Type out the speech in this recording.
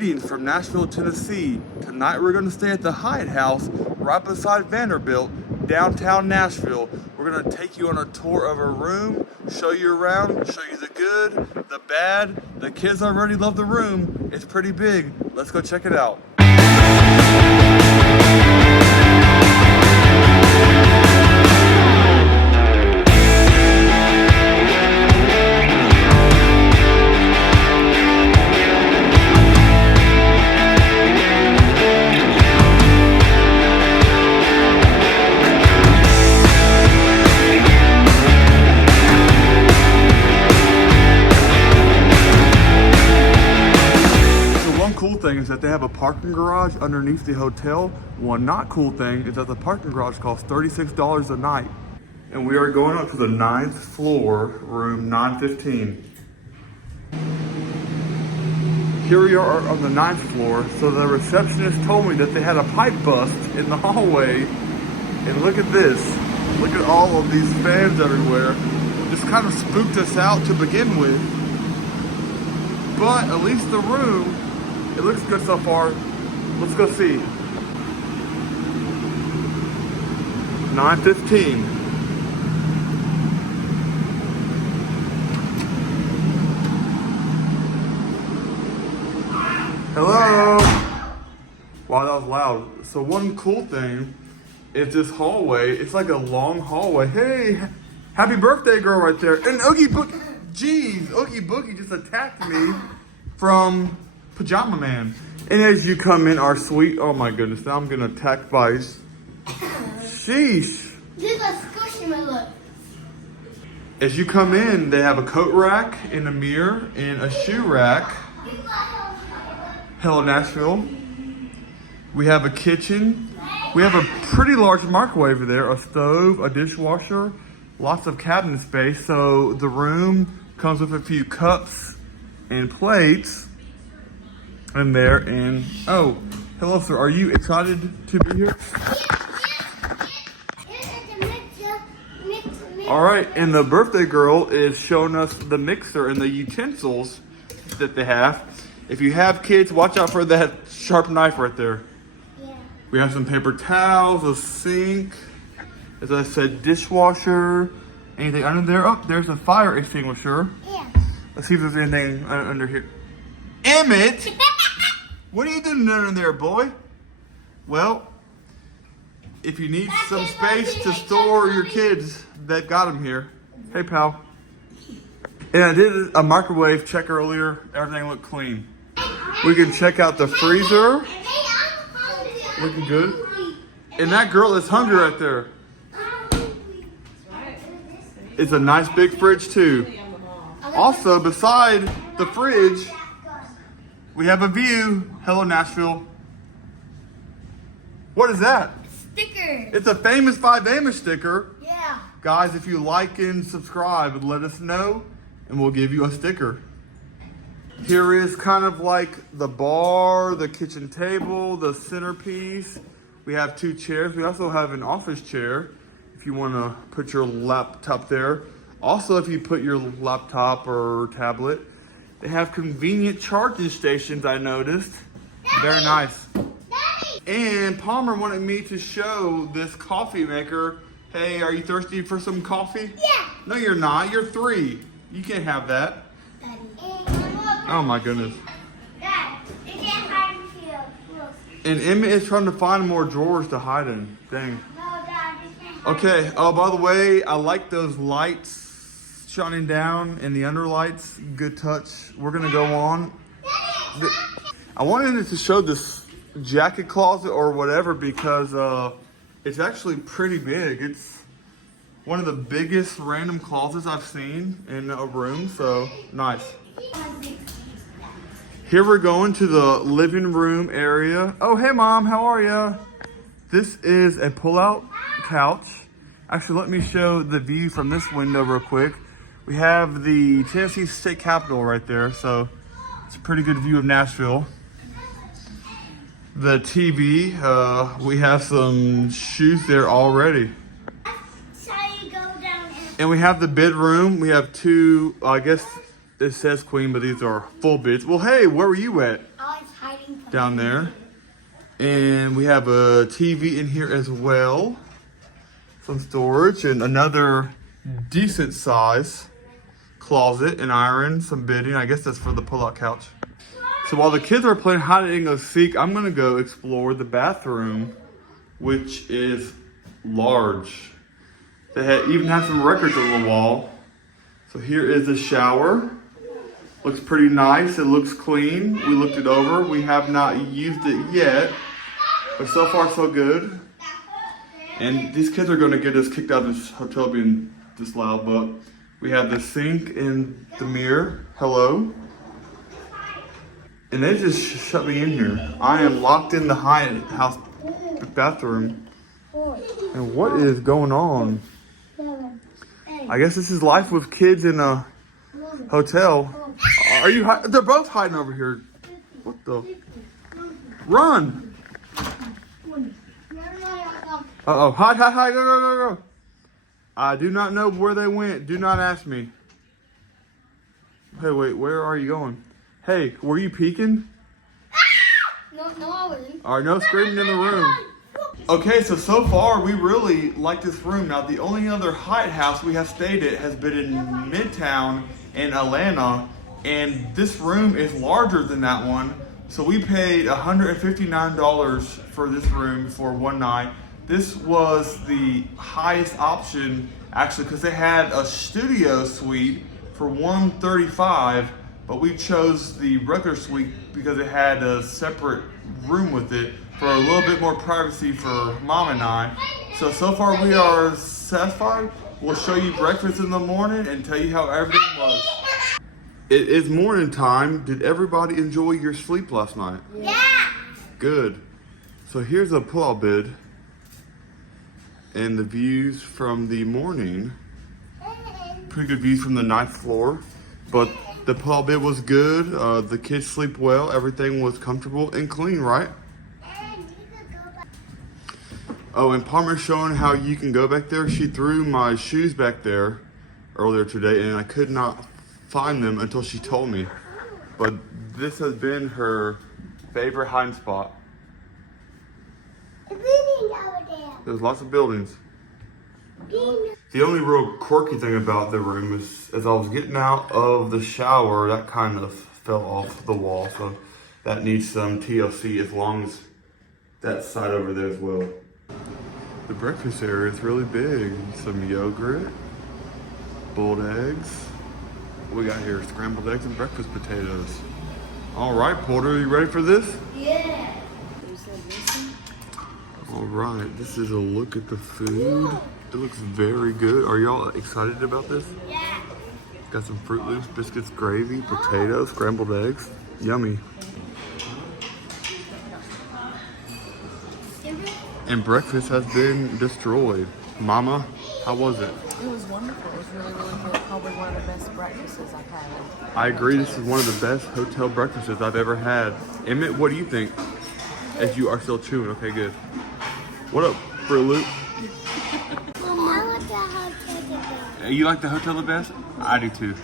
Greetings from Nashville, Tennessee. Tonight we're going to stay at the Hyatt House right beside Vanderbilt, downtown Nashville. We're going to take you on a tour of a room, show you around, show you the good, the bad. The kids already love the room. It's pretty big. Let's go check it out. Cool thing is that they have a parking garage underneath the hotel. One not cool thing is that the parking garage costs $36 a night. And we are going up to the 9th floor, room 915. Here we are on the 9th floor. So the receptionist told me that they had a pipe bust in the hallway. And look at this. Look at all of these fans everywhere. This kind of spooked us out to begin with. But at least the room, it looks good so far. Let's go see. 915. Hello. Wow, that was loud. So one cool thing is this hallway. It's like a long hallway. Hey, happy birthday girl right there. And Oogie Boogie, jeez, Oogie Boogie just attacked me from Pajama Man. And as you come in our suite, oh my goodness, now I'm gonna attack Vice. Sheesh. This is squishy, my look. As you come in, they have a coat rack and a mirror and a shoe rack. Hello, Nashville. We have a kitchen. We have a pretty large microwave there, a stove, a dishwasher, lots of cabinet space. So the room comes with a few cups and plates. In there, and oh, hello sir, are you excited to be here? All right, and the birthday girl is showing us the mixer and the utensils that they have. If you have kids, watch out for that sharp knife right there. Yeah. We have some paper towels, a sink, as I said, dishwasher, anything under there. Oh, there's a fire extinguisher. Yeah. Let's see if there's anything under here. Emmett! What are you doing under there, boy? Well, if you need some space to store your kids, they've got them here. Hey, pal. And I did a microwave check earlier. Everything looked clean. We can check out the freezer. Looking good. And that girl is hungry right there. It's a nice big fridge, too. Also, beside the fridge, we have a view. Hello, Nashville. What is that? Sticker. It's a famous 5 Amish sticker. Yeah. Guys, if you like and subscribe, let us know and we'll give you a sticker. Here is kind of like the bar, the kitchen table, the centerpiece. We have 2 chairs. We also have an office chair if you want to put your laptop there. Also, if you put your laptop or tablet. They have convenient charging stations, I noticed. Daddy! Very nice. Daddy! And Palmer wanted me to show this coffee maker. Hey, are you thirsty for some coffee? Yeah. No, you're not. You're 3. You can't have that. Daddy. Oh my goodness. Dad, you can't hide in here. And Emmett is trying to find more drawers to hide in. Dang. No, Dad, you can't hide. Okay. Oh, by the way, I like those lights shining down and the underlights. Good touch. We're gonna go on. I wanted to show this jacket closet or whatever because it's actually pretty big. It's one of the biggest random closets I've seen in a room, so nice. Here we're going to the living room area. Oh, hey Mom, how are ya? This is a pull-out couch. Actually, let me show the view from this window real quick. We have the Tennessee State Capitol right there, so it's a pretty good view of Nashville. The TV, we have some shoes there already. And we have the bedroom. We have 2, I guess it says queen, but these are full beds. Well, hey, where were you at? I was hiding down there. And we have a TV in here as well. Some storage and another decent size closet, an iron, some bedding. I guess that's for the pull-out couch. So while the kids are playing hide and go seek, I'm gonna go explore the bathroom, which is large. They even have some records on the wall. So here is the shower. Looks pretty nice. It looks clean. We looked it over. We have not used it yet, but so far so good. And these kids are going to get us kicked out of this hotel being this loud, but we have the sink and the mirror. Hello. And they just shut me in here. I am locked in the Hyatt house bathroom. And what is going on? I guess this is life with kids in a hotel. Are you they're both hiding over here. What the? Run! Uh-oh. Hide, go, go. I do not know where they went. Do not ask me. Hey, wait, where are you going? Hey, were you peeking? No, I wasn't. All right, no screaming in the room. Okay, so far we really like this room. Now, the only other Hyatt house we have stayed at has been in Midtown in Atlanta, and this room is larger than that one. So we paid $159 for this room for one night. This was the highest option, actually, because they had a studio suite for $135, but we chose the regular suite because it had a separate room with it for a little bit more privacy for Mom and I. So far we are satisfied. We'll show you breakfast in the morning and tell you how everything was. It is morning time. Did everybody enjoy your sleep last night? Yeah. Good. So here's a pull-out bed and the views from the morning. Pretty good views from the ninth floor, but the pull-out bed was good. The kids sleep well. Everything was comfortable and clean, right? Oh, and Palmer's showing how you can go back there. She threw my shoes back there earlier today, and I could not find them until she told me. But this has been her favorite hiding spot. There's lots of buildings. The only real quirky thing about the room is, as I was getting out of the shower, that kind of fell off the wall. So that needs some TLC, as long as that side over there as well. The breakfast area is really big. Some yogurt, boiled eggs. What we got here? Scrambled eggs and breakfast potatoes. All right, Porter, are you ready for this? Yeah. All right, this is a look at the food. It looks very good. Are y'all excited about this? Yeah. Got some Fruit Loops, biscuits, gravy, potatoes, scrambled eggs. Yummy. And breakfast has been destroyed. Mama, how was it? It was wonderful. It was really, really good. Probably one of the best breakfasts I've had. I agree, this is one of the best hotel breakfasts I've ever had. Emmett, what do you think? As you are still chewing, okay, good. What up, Fruit Loop? I want the hotel to go. You like the hotel the best? I do too.